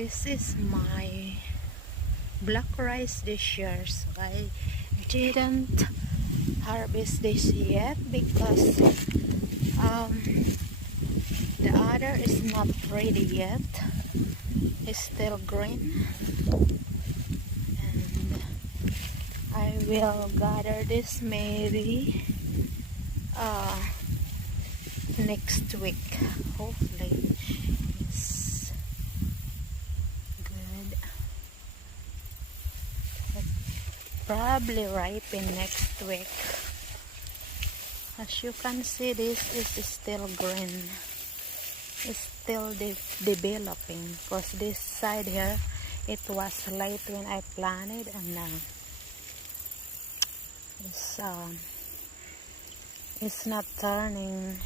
This is my black rice this year, so I didn't harvest this yet because the other is not ready yet. It's still green, and I will gather this maybe next week. Hopefully it's good. But probably ripen next week. As you can see, this is still green. It's still developing because this side here, it was late when I planted, and it's not turning